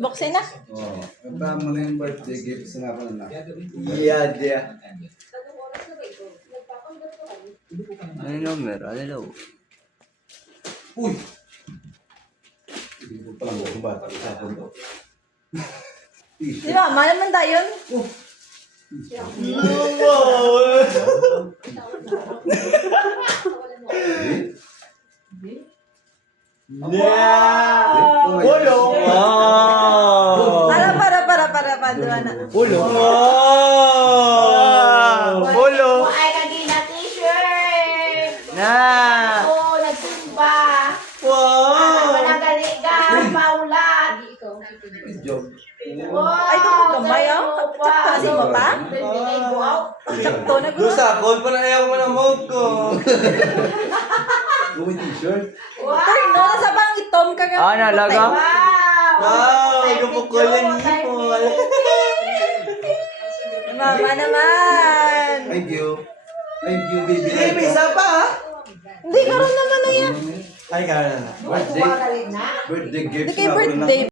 Buksin na. Oo. Punta mo na yung birthday gifts na ako na. Yeah, yeah. Ano number? Ano daw? Uy! Hindi ko palang buong bata. Isapon to. Di ba? Mahal naman tayo yun. Ulo! Wow! Para, doon na. Ulo! Wow! Ulo! Ay, kagina t-shirt. Na! Oo, nagsimba. Wow! Managaliga, paulat. Joke. Ay, ito ka gamay, oh. Sakto na si mo pa? Sakto na gusto. Sakol pa na ayaw mo na mog ko. Gawin t-shirt. Ay, no, nasa bang itom ka nga. Ah, nalaga? Wow! Wow! Gupukol yan ipol. Mama naman. Thank you. Thank you, baby. Baby, isa pa ha? Hindi, karoon naman na yan. Ay, kaya na. Birthday. Birthday Hindi gifts kay na ako na. birthday.